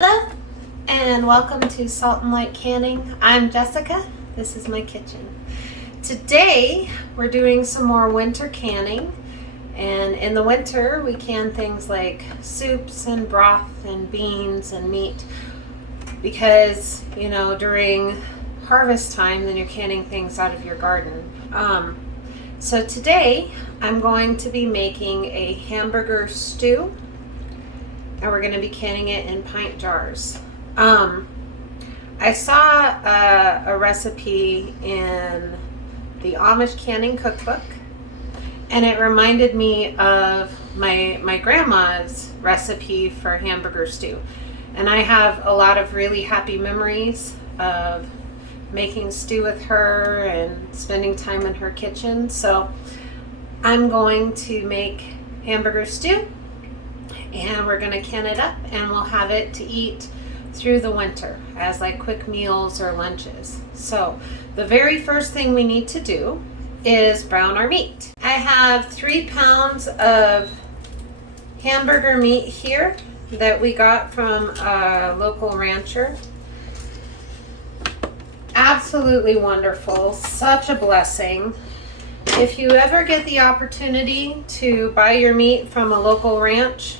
Hello and welcome to Salt and Light Canning. I'm Jessica. This is my kitchen. Today we're doing some more winter canning, and in the winter we can things like soups and broth and beans and meat because during harvest time then you're canning things out of your garden. So today I'm going to be making a hamburger stew, and we're going to be canning it in pint jars. I saw a recipe in the Amish canning cookbook, and it reminded me of my grandma's recipe for hamburger stew. And I have a lot of really happy memories of making stew with her and spending time in her kitchen. So I'm going to make hamburger stew, and we're going to can it up, and we'll have it to eat through the winter as like quick meals or lunches. So the very first thing we need to do is brown our meat. I have 3 pounds of hamburger meat here that we got from a local rancher. Absolutely wonderful, such a blessing. If you ever get the opportunity to buy your meat from a local ranch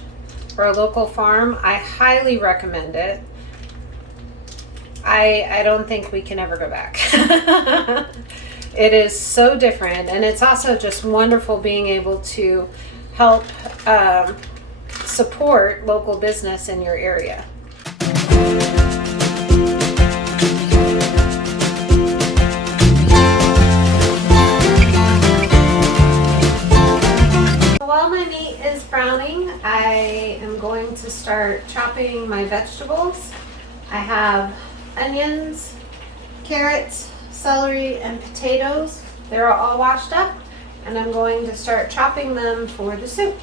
or a local farm, I highly recommend it. I don't think we can ever go back. It is so different, and it's also just wonderful being able to help support local business in your area. While my meat is browning, I am going to start chopping my vegetables. I have onions, carrots, celery, and potatoes. They're all washed up, and I'm going to start chopping them for the soup.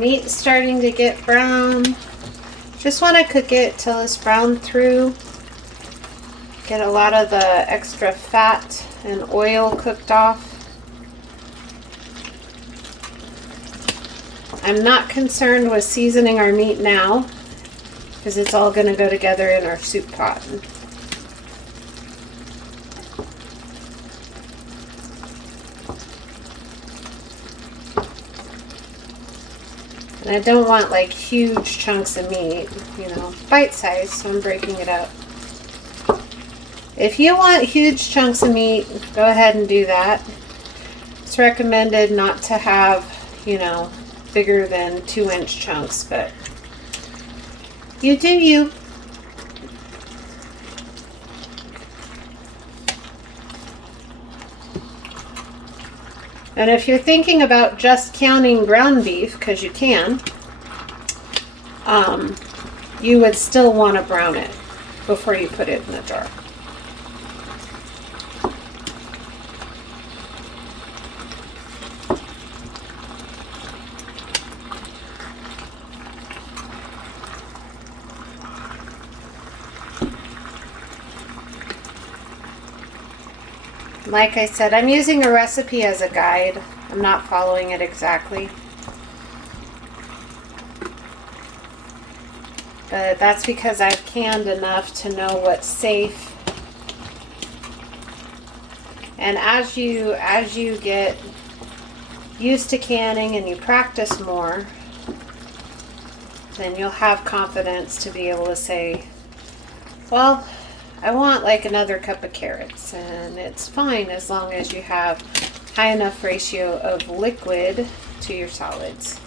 Meat's starting to get brown. Just want to cook it till it's browned through. Get a lot of the extra fat and oil cooked off. I'm not concerned with seasoning our meat now because it's all going to go together in our soup pot. And I don't want like huge chunks of meat, bite size, so I'm breaking it up. If you want huge chunks of meat, go ahead and do that. It's recommended not to have, bigger than 2-inch chunks, but you do you. And if you're thinking about just counting ground beef, because you can, you would still want to brown it before you put it in the jar. Like I said, I'm using a recipe as a guide. I'm not following it exactly. But that's because I've canned enough to know what's safe. And as you get used to canning and you practice more, then you'll have confidence to be able to say, well, I want like another cup of carrots, and it's fine as long as you have high enough ratio of liquid to your solids.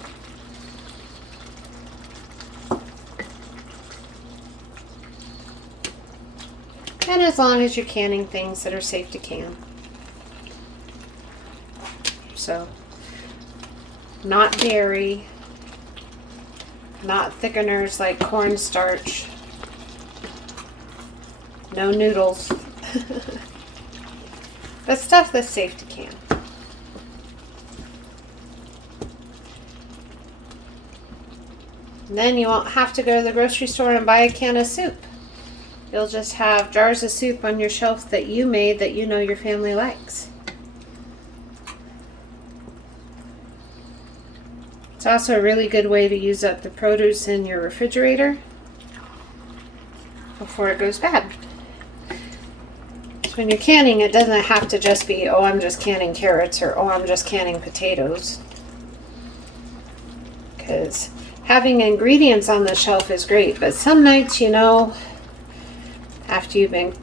And as long as you're canning things that are safe to can. So, not dairy, not thickeners like cornstarch, no noodles, but stuff that's safe to can. And then you won't have to go to the grocery store and buy a can of soup. You'll just have jars of soup on your shelf that you made that you know your family likes. It's also a really good way to use up the produce in your refrigerator before it goes bad. So when you're canning, it doesn't have to just be, oh, I'm just canning carrots, or oh, I'm just canning potatoes. Because having ingredients on the shelf is great, but some nights, you know, after you've been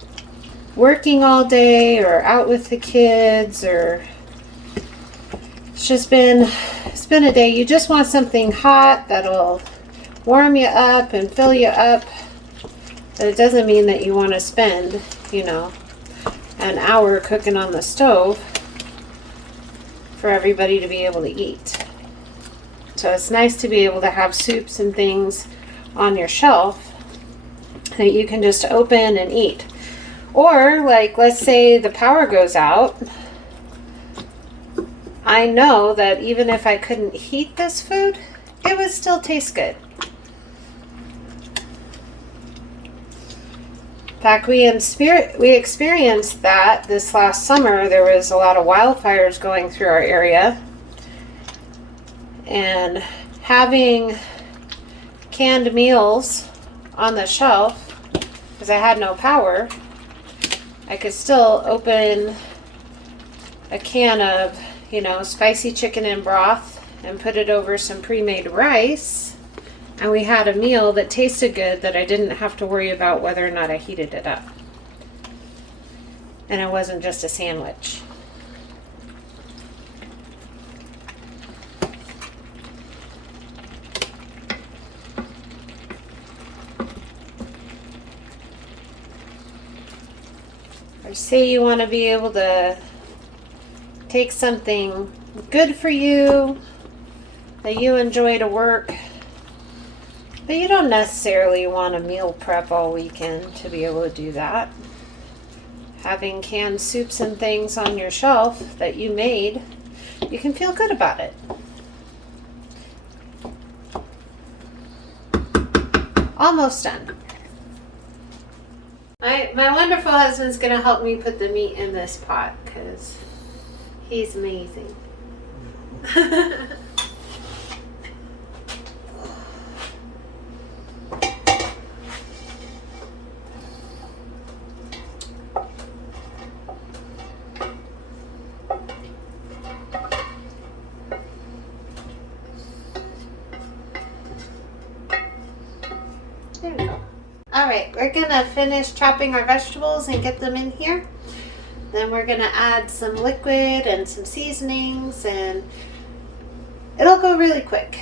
working all day or out with the kids, or it's been a day, you just want something hot that'll warm you up and fill you up. But it doesn't mean that you want to spend, you know, an hour cooking on the stove for everybody to be able to eat. So it's nice to be able to have soups and things on your shelf that you can just open and eat. Or, like, let's say the power goes out. I know that even if I couldn't heat this food, it would still taste good. In fact, we experienced that this last summer. There was a lot of wildfires going through our area. And having canned meals on the shelf, because I had no power, I could still open a can of, you know, spicy chicken and broth and put it over some pre-made rice, and we had a meal that tasted good that I didn't have to worry about whether or not I heated it up. And it wasn't just a sandwich. Or say you want to be able to take something good for you that you enjoy to work, but you don't necessarily want to meal prep all weekend to be able to do that. Having canned soups and things on your shelf that you made, you can feel good about it. Almost done. My wonderful husband's going to help me put the meat in this pot because he's amazing. There we go. Alright, we're going to finish chopping our vegetables and get them in here. Then we're going to add some liquid and some seasonings, and it'll go really quick.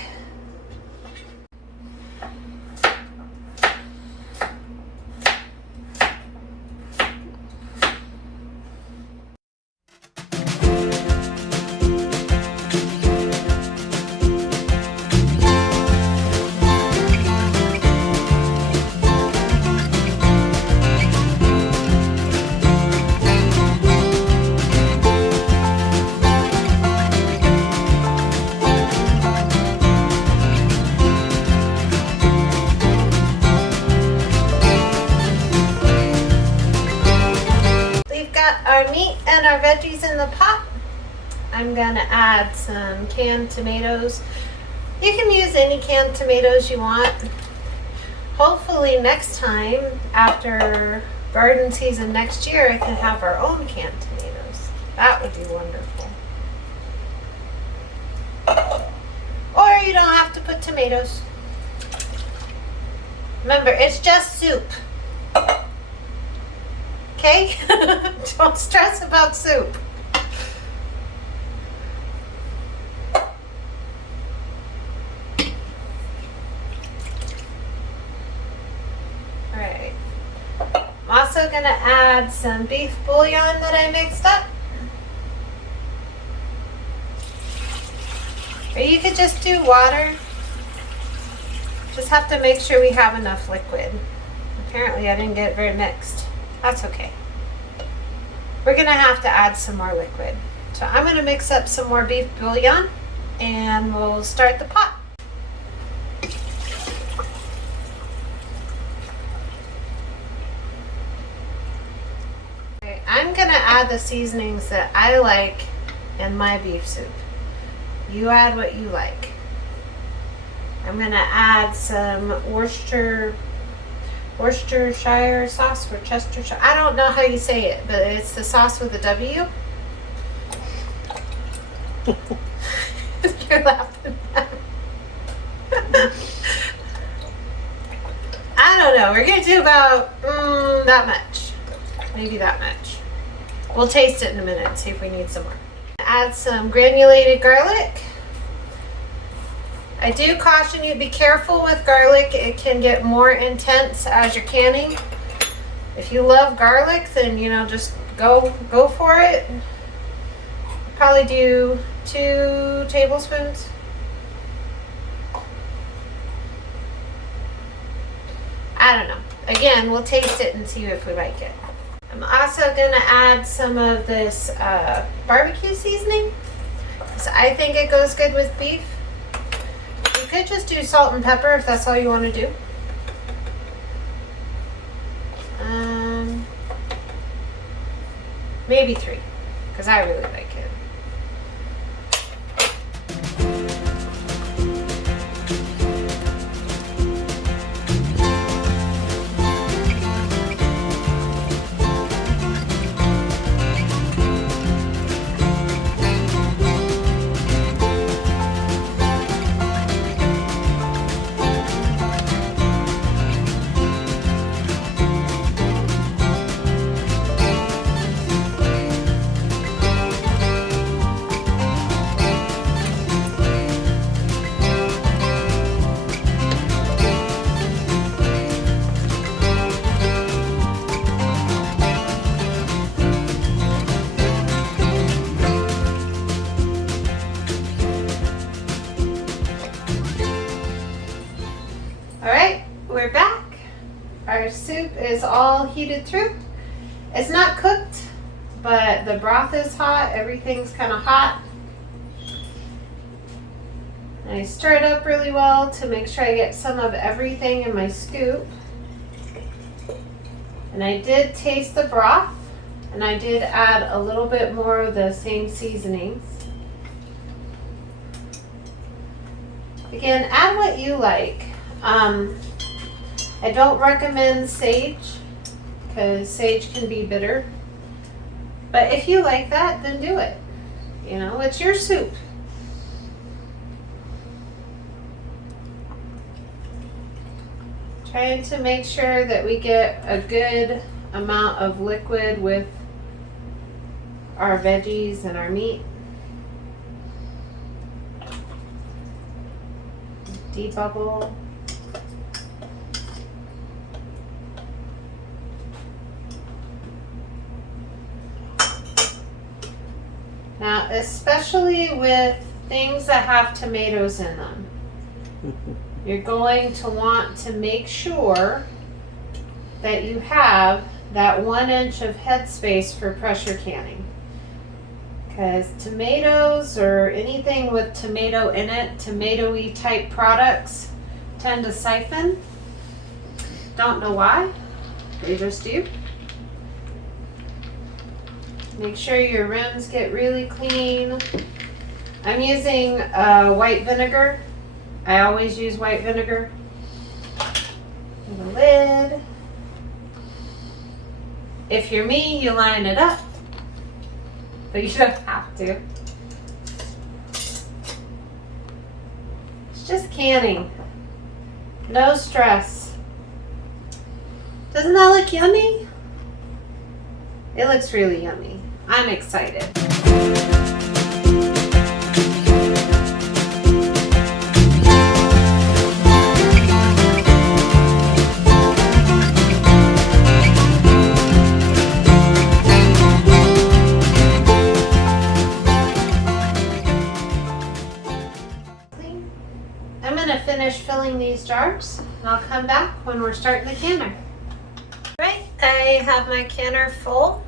Our meat and our veggies in the pot. I'm going to add some canned tomatoes. You can use any canned tomatoes you want. Hopefully next time, after garden season next year, I can have our own canned tomatoes. That would be wonderful. Or you don't have to put tomatoes. Remember, it's just soup. okay? Don't stress about soup. Alright. I'm also going to add some beef bouillon that I mixed up. Or you could just do water. Just have to make sure we have enough liquid. Apparently I didn't get it very mixed. That's okay. We're gonna have to add some more liquid. So I'm gonna mix up some more beef bouillon and we'll start the pot. Okay, I'm gonna add the seasonings that I like in my beef soup. You add what you like. I'm gonna add some Worcestershire sauce or Chestershire. I don't know how you say it, but it's the sauce with a W. You're laughing. I don't know. We're gonna do about that much. Maybe that much. We'll taste it in a minute and see if we need some more. Add some granulated garlic. I do caution you, be careful with garlic. It can get more intense as you're canning. If you love garlic, then just go for it. Probably do 2 tablespoons. I don't know. Again, we'll taste it and see if we like it. I'm also gonna add some of this barbecue seasoning, because I think it goes good with beef. You could just do salt and pepper if that's all you want to do. Maybe 3, because I really like it. Alright, we're back. Our soup is all heated through. It's not cooked, but the broth is hot. Everything's kind of hot. And I stir it up really well to make sure I get some of everything in my scoop. And I did taste the broth, and I did add a little bit more of the same seasonings. Again, add what you like. I don't recommend sage because sage can be bitter. But if you like that, then do it. It's your soup. Trying to make sure that we get a good amount of liquid with our veggies and our meat. Debubble. Now, especially with things that have tomatoes in them, you're going to want to make sure that you have that 1 inch of headspace for pressure canning. Because tomatoes or anything with tomato in it, tomatoey type products, tend to siphon. Don't know why, they just do. Make sure your rims get really clean. I'm using white vinegar. I always use white vinegar. And the lid. If you're me, you line it up, but you don't have to. It's just canning. No stress. Doesn't that look yummy? It looks really yummy. I'm excited. I'm going to finish filling these jars and I'll come back when we're starting the canner. Right, I have my canner full.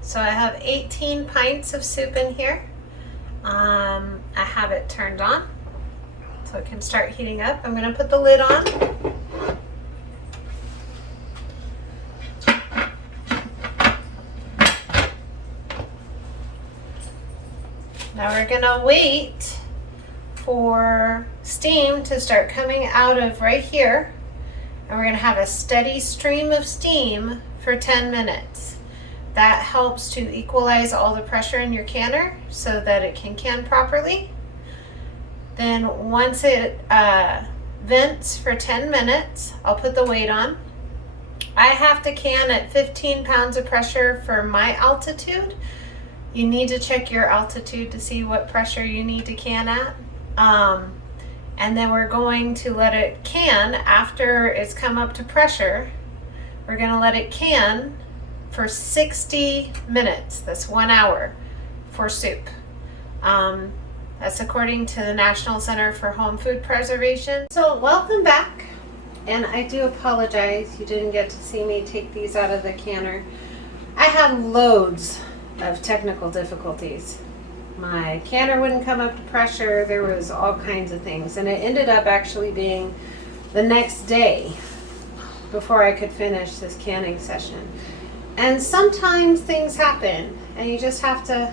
So I have 18 pints of soup in here. I have it turned on so it can start heating up. I'm going to put the lid on. Now we're going to wait for steam to start coming out of right here, and we're going to have a steady stream of steam for 10 minutes. That helps to equalize all the pressure in your canner so that it can can properly. Then once it vents for 10 minutes, I'll put the weight on. I have to can at 15 pounds of pressure for my altitude. You need to check your altitude to see what pressure you need to can at. And then we're going to let it can after it's come up to pressure. We're going to let it can for 60 minutes. That's 1 hour for soup. That's according to the National Center for Home Food Preservation. So welcome back. And I do apologize you didn't get to see me take these out of the canner. I had loads of technical difficulties. My canner wouldn't come up to pressure. There was all kinds of things, and it ended up actually being the next day before I could finish this canning session. And sometimes things happen and you just have to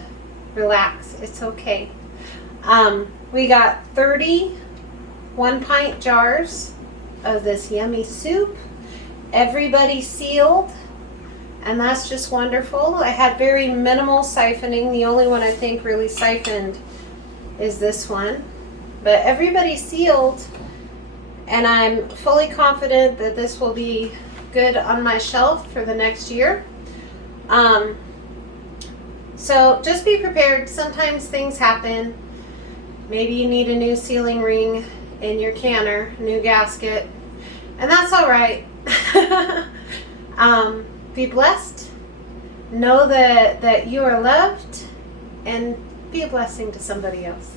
relax. It's okay. We got 30 1-pint jars of this yummy soup. Everybody sealed. And that's just wonderful. I had very minimal siphoning. The only one I think really siphoned is this one. But everybody sealed, and I'm fully confident that this will be good on my shelf for the next year. So just be prepared. Sometimes things happen. Maybe you need a new sealing ring in your canner, new gasket, and that's all right. Be blessed, know that you are loved, and be a blessing to somebody else.